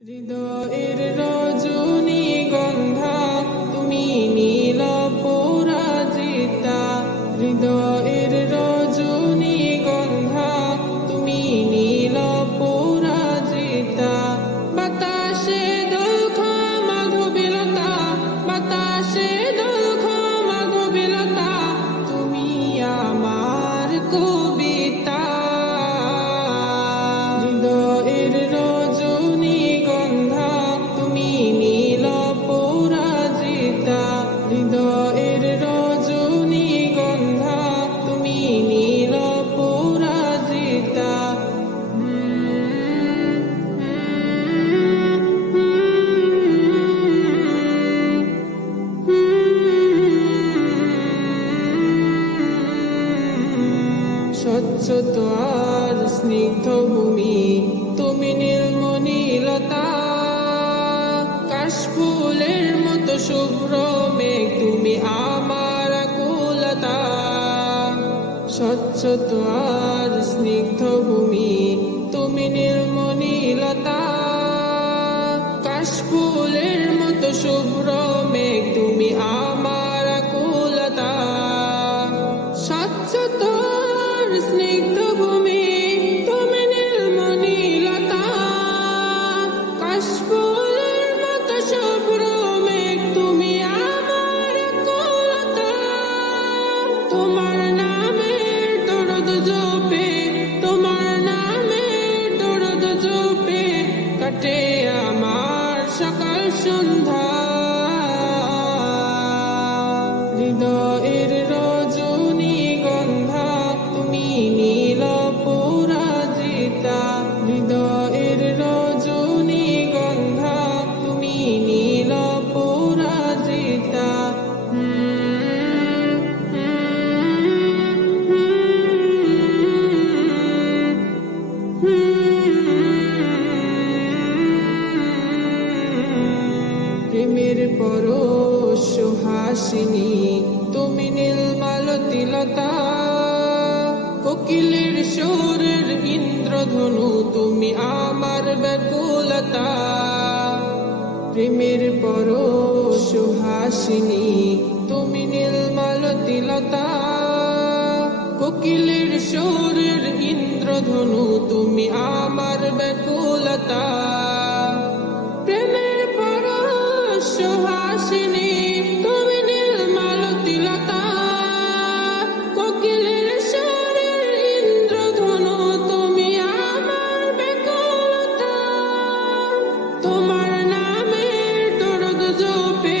হৃদয়ের রজনীগন্ধা তুমি নীল পরাজিতা। হৃদয়ের রজনীগন্ধা তুমি নীল পরাজিতা। বাতাসে দোলখা মাধবীলতা, বাতাসে দোলখা মাধবীলতা, তুমি আমার কবিতা। হৃদয়ের রজনীগন্ধা তুমি নীল পরাজিতা। হৃদয়ের রজনীগন্ধা তুমি নীল পরাজিতা। স্বচ্ছ আর স্নিগ্ধ ভূমি তুমি নীলমণিলতা। কাশফুলের মতো শুভ্র মেঘ তুমি আমার আকুলতা। স্বচ্ছ আর স্নিগ্ধ ভূমি তুমি নীলমণিলতা। কাশফুলের মতো শুভ্র মেঘ তুমি আমার আকুলতা। স্বচ্ছ স্নিগ্ধ ভূমি তুমি নীলমণিলতা। কাশফুলের মতো শুভ্র মেঘ তুমি আমার আকুলতা। তোমার নামের দরদ জপে, তোমার নামের দরদ জপে কাটে আমার সকাল সন্ধ্যা। হৃদয়ের রজনীগন্ধা তুমি নীল পরাজিতা। হৃদয়ের রজনীগন্ধা তুমি নীল পরাজিতা। প্রেমের পরশ সুহাসিনী তুমি নীলমালতিলতা। কোকিলের সুরের ইন্দ্রধনু তুমি আমার ব্যাকুলতা। প্রেমের পরশ সুহাসিনী তুমি নীলমালতিলতা। কোকিলের সুরের ইন্দ্রধনু তুমি আমার ব্যাকুলতা। প্রেমের পরশ সুহাসিনী তুমি নীলমালতিলতা। কোকিলের সুরের ইন্দ্রধনু তুমি আমার ব্যাকুলতা। তোমার নামের দরদ জপে,